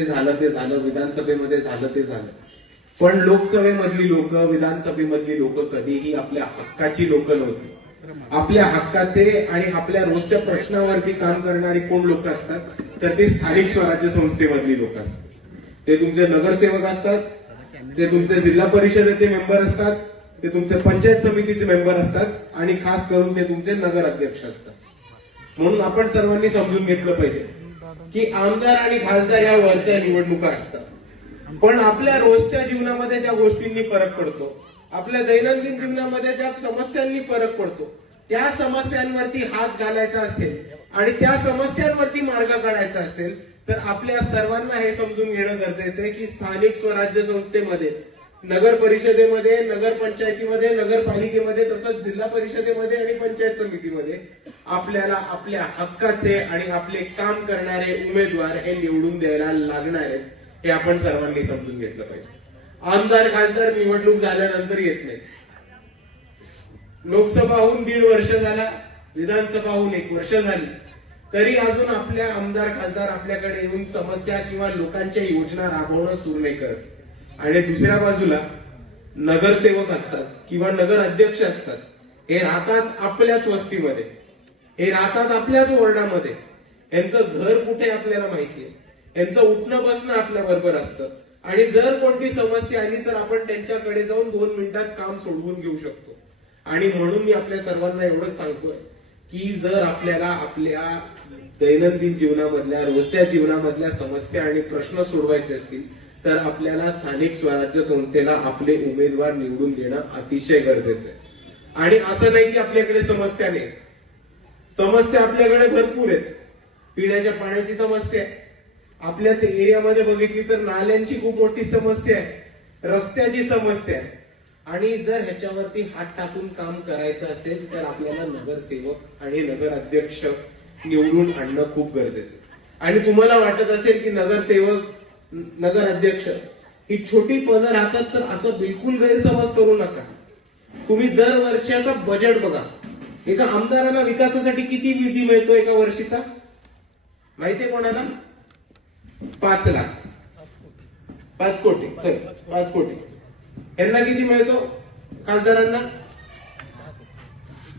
ते झालं ते झालं विधानसभेमध्ये झालं ते झालं. पण लोकसभेमधली लोक विधानसभेमधली लोक कधीही आपल्या हक्काची लोक नव्हती. आपल्या हक्काचे आणि आपल्या रोजच्या प्रश्नावरती काम करणारी कोण लोक असतात? तर ते स्थानिक स्वराज्य संस्थेमधली लोक असतात. ते तुमचे नगरसेवक असतात ते तुमचे जिल्हा परिषदेचे मेंबर असतात ते तुमचे पंचायत समितीचे मेंबर असतात आणि खास करून ते तुमचे नगर अध्यक्ष असतात. म्हणून आपण सर्वांनी समजून घेतलं पाहिजे. की आमदार आणि खासदार या वरच्या निवडणुका असतात. पण आपल्या रोजच्या जीवनामध्ये ज्या गोष्टींनी फरक पडतो आपल्या दैनंदिन जीवनामध्ये ज्या समस्यांनी फरक पडतो त्या समस्यांवरती हात घालायचा असेल आणि त्या समस्यांवरती मार्ग काढायचा असेल तर आपल्या सर्वांना हे समजून घेणं गरजेचं आहे की स्थानिक स्वराज्य संस्थेमध्ये नगर परिषदेमध्ये नगर पंचायतीमध्ये नगरपालिकेमध्ये तसंच जिल्हा परिषदेमध्ये आणि पंचायत समितीमध्ये आपल्याला आपल्या हक्काचे आणि आपले काम करणारे उमेदवार हे निवडून द्यायला लागणार आहेत हे आपण सर्वांनी समजून घेतलं पाहिजे. आमदार खासदार निवडणूक झाल्यानंतर येत नाही लोकसभा होऊन दीड वर्ष झाला विधानसभा होऊन एक वर्ष झाली. तरी अजून आपल्या आमदार खासदार आपल्याकडे येऊन समस्या किंवा लोकांच्या योजना राबवणं सुरू नाही करत. आणि दुसऱ्या बाजूला नगरसेवक असतात किंवा नगर अध्यक्ष असतात हे राहतात आपल्याच वस्तीमध्ये हे राहतात आपल्याच वॉर्डामध्ये. यांचं घर कुठे आपल्याला माहितीये? यांचं उठणं बसणं आपल्या बरोबर असतं. आणि जर कोणती समस्या आली तर आपण त्यांच्याकडे जाऊन दोन मिनिटात काम सोडवून घेऊ शकतो. आणि म्हणून मी आपल्या सर्वांना एवढंच सांगतोय की जर आपल्याला आपल्या दैनंदिन जीवनामधल्या रोजच्या जीवनामधल्या समस्या आणि प्रश्न सोडवायचे असतील तर आपल्याला स्थानिक स्वराज्य संस्थेला आपले उमेदवार निवडून देणं अतिशय गरजेचं आहे. आणि असं नाही की आपल्याकडे समस्या नाही. समस्या आपल्याकडे भरपूर आहेत. पिण्याच्या पाण्याची समस्या आहे. आपल्याच एरियामध्ये बघितली तर नाल्यांची खूप मोठी समस्या आहे. रस्त्याची समस्या आहे. आणि जर ह्याच्यावरती हात टाकून काम करायचं असेल तर आपल्याला नगरसेवक आणि नगर अध्यक्ष निवडून आणणं खूप गरजेचं आहे. आणि तुम्हाला वाटत असेल की नगरसेवक नगर अध्यक्ष ही छोटी पदं राहतात तर असं बिलकुल गैरसमज करू नका. तुम्ही दर वर्षाचा बजेट बघा. एका आमदाराला विकासासाठी किती निधी मिळतो एका वर्षीचा? माहितीये कोणाला? पाच लाख. पाच कोटी. पाच कोटी. यांना किती मिळतो? खासदारांना?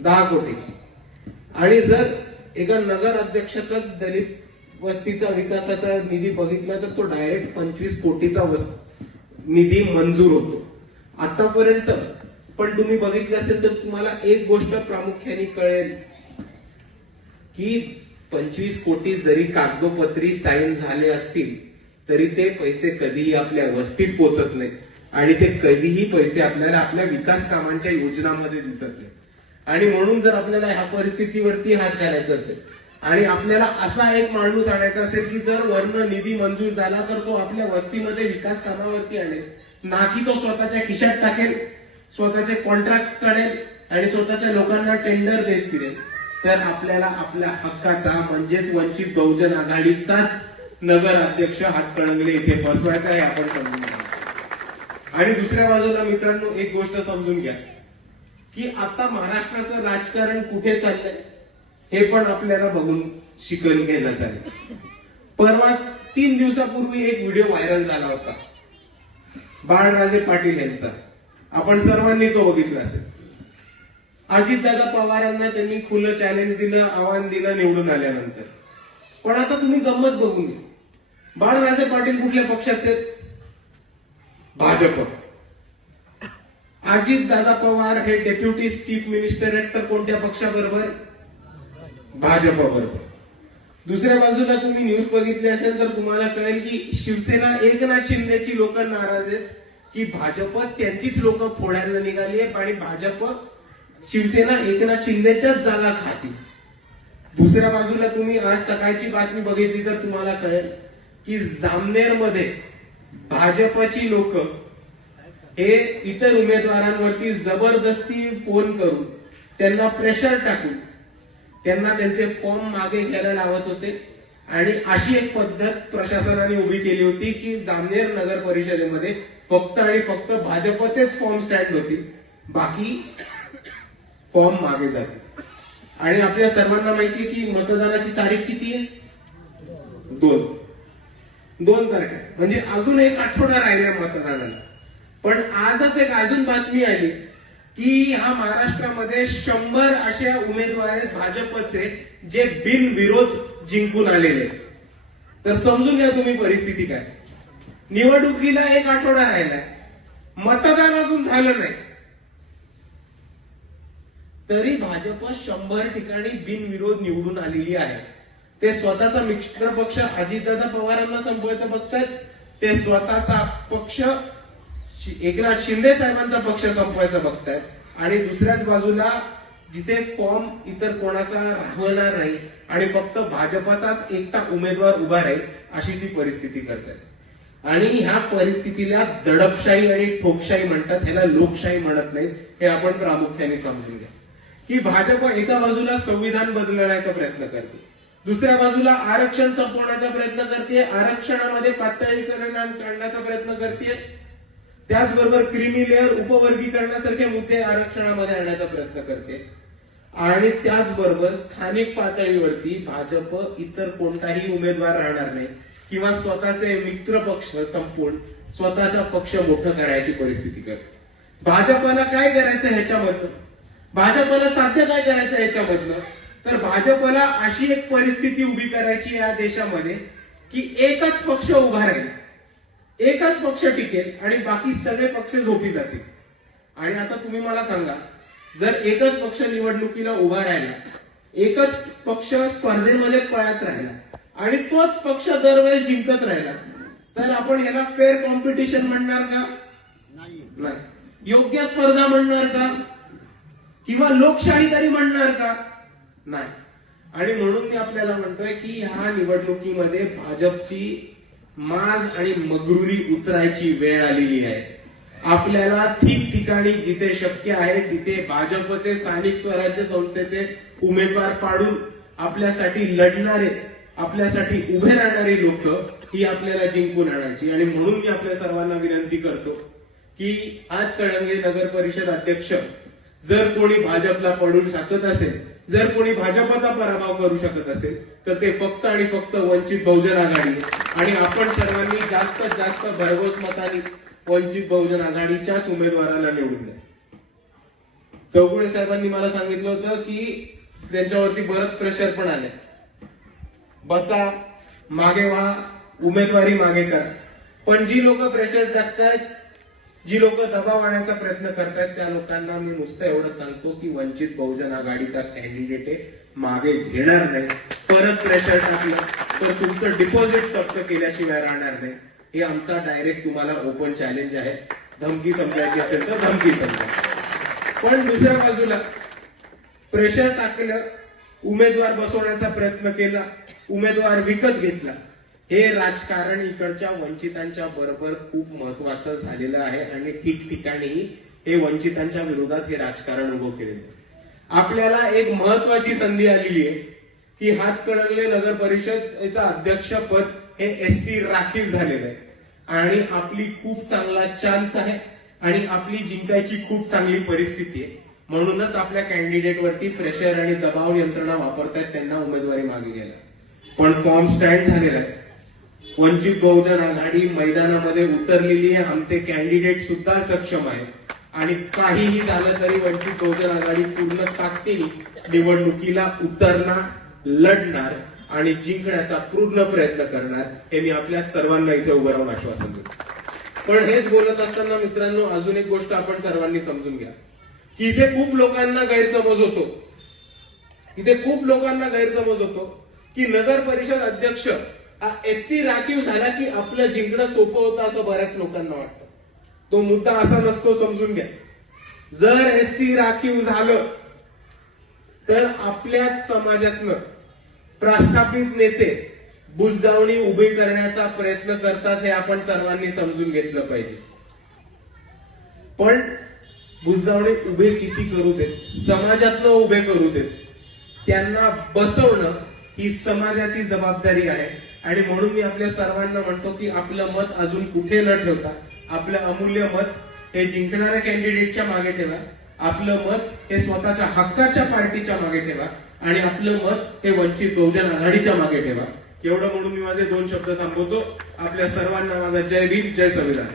दहा कोटी. आणि जर एका नगर अध्यक्षाचाच दलित वस्तीचा विकासाचा निधी बघितला तर तो डायरेक्ट पंचवीस कोटीचा निधी मंजूर होतो. आतापर्यंत पण तुम्ही बघितलं असेल तर तुम्हाला एक गोष्ट प्रामुख्याने कळेल की पंचवीस कोटी जरी कागदोपत्री साईन झाले असतील तरी ते पैसे कधीही आपल्या वस्तीत पोचत नाही आणि ते कधीही पैसे आपल्याला आपल्या विकास कामांच्या योजनामध्ये दिसत नाही आणि म्हणून जर आपल्याला ह्या परिस्थितीवरती हात घालायचा असेल आणि आपल्याला असा एक माणूस आणायचा असेल की जर वर्ण निधी मंजूर झाला तर तो आपल्या वस्तीमध्ये विकास कामावरती आणेल. ना की तो स्वतःच्या खिशात टाकेल स्वतःचे कॉन्ट्रॅक्ट करेल आणि स्वतःच्या लोकांना टेंडर देत फिरेल. तर आपल्याला आपल्या हक्काचा म्हणजेच वंचित बहुजन आघाडीचाच नगर अध्यक्ष हातकणंगले इथे बसवायचा आहे आपण समजून घ्या. आणि दुसऱ्या बाजूला मित्रांनो एक गोष्ट समजून घ्या की आता महाराष्ट्राचं राजकारण कुठे चाललंय? हे पण आपल्याला बघून शिकून घेण्यात आले परवा तीन दिवसापूर्वी एक व्हिडिओ व्हायरल झाला होता. बाळराजे पाटील यांचा. आपण सर्वांनी तो बघितला असेल. अजितदादा पवार यांना त्यांनी खुलं चॅलेंज दिलं आव्हान दिलं निवडून आल्यानंतर. पण आता तुम्ही गंमत बघून घ्या. बाळराजे पाटील कुठल्या पक्षाचे आहेत? भाजप. अजित दादा पवार हे डेप्युटी चीफ मिनिस्टर आहेत तर कोणत्या पक्षाबरोबर? भाजप बरोबर दुसऱ्या बाजूला तुम्ही न्यूज बघितली असेल तर तुम्हाला कळेल की शिवसेना एकनाथ शिंदेची लोक नाराज आहेत की भाजप त्यांचीच लोक फोडायला निघाली आहेत आणि भाजप शिवसेना एकनाथ शिंदेच्याच जागा खाती. दुसऱ्या बाजूला तुम्ही आज सकाळची बातमी बघितली तर तुम्हाला कळेल की जामनेरमध्ये भाजपची लोक हे इतर उमेदवारांवरती जबरदस्ती फोन करून त्यांना प्रेशर टाकून त्यांना त्यांचे फॉर्म मागे घ्यायला लावत होते. आणि अशी एक पद्धत प्रशासनाने उभी केली होती की जामनेर नगर परिषदेमध्ये फक्त आणि फक्त भाजपचेच फॉर्म स्टँड होती. बाकी फॉर्म मागे जाते. आणि आपल्या सर्वांना माहिती की मतदानाची तारीख किती आहे? दोन. दोन तारखे. म्हणजे अजून एक आठवडा राहिला मतदानाला. पण आजच एक अजून बातमी आली. की ह्या महाराष्ट्रामध्ये शंभर अशा उमेदवार आहेत भाजपचे जे बिनविरोध जिंकून आलेले तर समजून घ्या तुम्ही परिस्थिती काय. निवडणुकीला एक आठवडा राहिलाय. मतदान अजून झालं नाही. तरी भाजप शंभर ठिकाणी बिनविरोध निवडून आलेली आहे. ते स्वतःचा मित्र पक्ष अजितदादा पवारांना संपवायचा बघतायत. ते स्वतःचा पक्ष एकनाथ शिंदे साहेबांचा पक्ष संपवायचा बघतायत आणि दुसऱ्याच बाजूला जिथे फॉर्म इतर कोणाचा राहणार नाही आणि फक्त भाजपाचाच एकटा उमेदवार उभा राहील अशी ती परिस्थिती करतात आणि ह्या परिस्थितीला दडपशाही आणि ठोकशाही म्हणतात ह्याला लोकशाही म्हणत नाहीत हे आपण प्रामुख्याने समजून घ्या. की भाजप एका बाजूला संविधान बदलण्याचा प्रयत्न करते दुसऱ्या बाजूला आरक्षण संपवण्याचा प्रयत्न करते आरक्षणामध्ये पातळीकरण काढण्याचा प्रयत्न करते त्याचबरोबर क्रिमी लेअर उपवर्गीकरणासारखे मुद्दे आरक्षणामध्ये आणण्याचा प्रयत्न करते. आणि त्याचबरोबर स्थानिक पातळीवरती भाजप इतर कोणताही उमेदवार राहणार नाही किंवा स्वतःचे मित्र पक्ष संपूर्ण स्वतःचा पक्ष मोठं करायची परिस्थिती करते. भाजपला काय करायचं ह्याच्यामधनं? भाजपला साध्य काय करायचं ह्याच्यामधनं? तर भाजपला अशी एक परिस्थिती उभी करायची या देशामध्ये की एकच पक्ष उभा राहील. एकच पक्ष टिकेल आणि बाकी सगळे पक्ष झोपी जातील. आणि आता तुम्ही मला सांगा जर एकच पक्ष निवडणुकीला उभा राहिला एकच पक्ष स्पर्धेमध्ये पळत राहिला आणि तोच पक्ष दरवेळेस जिंकत राहिला तर आपण ह्याला फेअर कॉम्पिटिशन म्हणणार का? नाही. योग्य स्पर्धा म्हणणार का? किंवा लोकशाही तरी म्हणणार का? नाही. आणि म्हणून मी आपल्याला म्हणतोय की ह्या निवडणुकीमध्ये भाजपची माज आणि मगरुरी उतरायची वेळ आलेली आहे. आपल्याला ठिकठिकाणी जिथे शक्य आहे तिथे भाजपचे स्थानिक स्वराज्य संस्थेचे उमेदवार पाडून आपल्यासाठी लढणारे आपल्यासाठी उभे राहणारी लोक ही आपल्याला जिंकून आणायची. आणि म्हणून मी आपल्या सर्वांना विनंती करतो की आज कळंगे नगर परिषद अध्यक्ष जर कोणी भाजपला पडून टाकत असेल जर कोणी भाजपचा पराभव करू शकत असेल तर ते फक्त आणि फक्त वंचित बहुजन आघाडी. आणि आपण सर्वांनी जास्तीत जास्त भरघोस मताने वंचित बहुजन आघाडीच्याच उमेदवाराला निवडून द्या. चौगुळे साहेबांनी मला सांगितलं होतं की त्यांच्यावरती बरंच प्रेशर पण आले बसा मागे व्हा उमेदवारी मागे करा. पण जी लोक प्रेशर टाकतायत जी लोक दबाव आणण्याचा प्रयत्न करतायत त्या लोकांना मी नुसतं एवढंच सांगतो की वंचित बहुजन आघाडीचा कॅन्डिडेट आहे मागे घेणार नाही. परत प्रेशर टाकलं तर तुमचं डिपॉझिट सप्त केल्याशिवाय राहणार नाही. हे आमचा डायरेक्ट तुम्हाला ओपन चॅलेंज आहे. धमकी समजायची असेल तर धमकी समजा पण दुसऱ्या बाजूला प्रेशर टाकलं उमेदवार बसवण्याचा प्रयत्न केला उमेदवार विकत घेतला. हे राजकारण इकडच्या वंचितांच्या बरोबर खूप महत्वाचं झालेलं आहे आणि ठिकठिकाणी हे वंचितांच्या विरोधात हे राजकारण उभं केलेलं आहे. आपल्याला एक महत्वाची संधी आलेली आहे की हातकणंगले नगर परिषद अध्यक्षपद हे एस सी राखीव झालेलं आहे. आणि आपली खूप चांगला चान्स आहे आणि आपली जिंकायची खूप चांगली परिस्थिती आहे. म्हणूनच आपल्या कॅन्डिडेटवरती प्रेशर आणि दबाव यंत्रणा वापरतायत त्यांना उमेदवारी मागे घ्यायला. पण फॉर्म स्टँड झालेला आहे. वंचित बहुजन आघाडी मैदानामध्ये उतरलेली आहे. आमचे कॅन्डिडेट सुद्धा सक्षम आहेत. आणि काहीही झालं तरी वंचित बहुजन आघाडी पूर्ण ताकदीने निवडणुकीला उतरणार लढणार आणि जिंकण्याचा पूर्ण प्रयत्न करणार हे मी आपल्या सर्वांना इथे उभं राहून आश्वासन देतो. पण हेच बोलत असताना मित्रांनो अजून एक गोष्ट आपण सर्वांनी समजून घ्या. की इथे खूप लोकांना गैरसमज होतो. इथे खूप लोकांना गैरसमज होतो की नगर परिषद अध्यक्ष एसटी राखीव झाला की आपलं जिंकणं सोपं होतं असं बऱ्याच लोकांना वाटतं. तो मुद्दा असा नसतो समजून घ्या. जर एसटी राखीव झालं तर आपल्याच समाजातनं प्रस्थापित नेते बुजगावणी उभी करण्याचा प्रयत्न करतात हे आपण सर्वांनी समजून घेतलं पाहिजे. पण बुजगावणी उभे किती करू देत? समाजातनं उभे करू देत? त्यांना बसवणं ही समाजाची जबाबदारी आहे. आणि म्हणून मी आपल्या सर्वांना म्हणतो की आपलं मत अजून कुठे न ठेवता आपलं अमूल्य मत हे जिंकणाऱ्या कॅन्डिडेटच्या मागे ठेवा. आपलं मत हे स्वतःच्या हक्काच्या पार्टीच्या मागे ठेवा. आणि आपलं मत हे वंचित बहुजन आघाडीच्या मागे ठेवा. एवढं म्हणून मी माझे दोन शब्द थांबवतो. आपल्या सर्वांना माझा जय भीम जय संविधान.